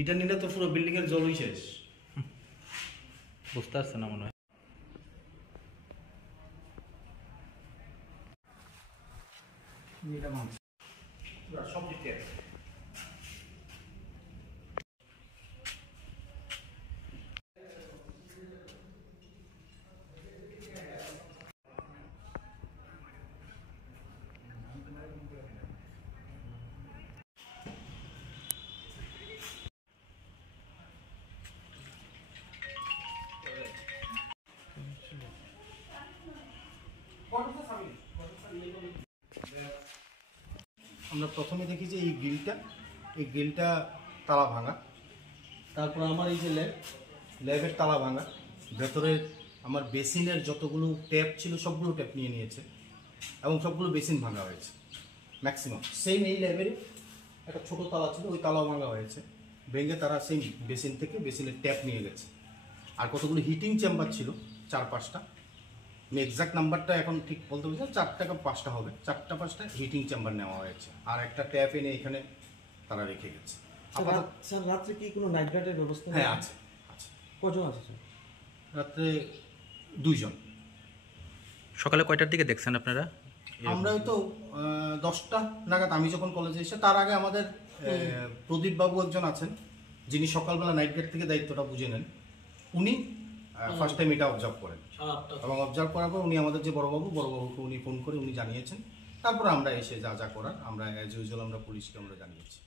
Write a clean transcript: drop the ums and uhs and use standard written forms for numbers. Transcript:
এটা নিলে তো পুরো বিল্ডিং এর জলই শেষ। বুঝতে পারছে না মনে হয়। সব দিকে আমরা প্রথমে দেখি যে এই গ্রিলটা তালা ভাঙা। তারপর আমার এই যে ল্যাবের তালা ভাঙা, ভেতরে আমার বেসিনের যতগুলো ট্যাপ ছিল সবগুলো ট্যাপ নিয়ে নিয়েছে এবং সবগুলো বেসিন ভাঙা হয়েছে ম্যাক্সিমাম। সেম এই ল্যাবের একটা ছোটো তালা ছিল, ওই তালাও ভাঙা হয়েছে, ভেঙে তারা সেম বেসিন থেকে বেসিনের ট্যাপ নিয়ে গেছে। আর কতগুলো হিটিং চেম্বার ছিল 4-5টা, আমি এক্সাক্ট নাম্বারটা এখন ঠিক বলতে পারছি না, 4টা বা 5টা হবে, 4টা-5টা হিটিং চেম্বার নেওয়া হয়েছে। আর একটা ট্যাপ এনে এখানে তারা রেখে গেছে। স্যার রাত্রে কি কোনো নাইট গার্ডের ব্যবস্থা? হ্যাঁ আছে। কজন আছে স্যার? রাত্রে 2 জন। সকালে কয়টার দিকে দেখছেন আপনারা? আমরা হয়তো 10টা নাগাদ, আমি যখন কলেজে এসে, তার আগে আমাদের প্রদীপ বাবু একজন আছেন যিনি সকালবেলা নাইট গার্ড থেকে দায়িত্বটা বুঝে নেন। উনি ফার্স্ট টাইম এটা অবজার্ভ করেন এবং অবজার্ভ করার পর উনি আমাদের যে বড়বাবুকে উনি ফোন করে উনি জানিয়েছেন। তারপরে আমরা এসে যা যা করার আমরা অ্যাজ ইউজুয়াল আমরা পুলিশকে আমরা জানিয়েছি।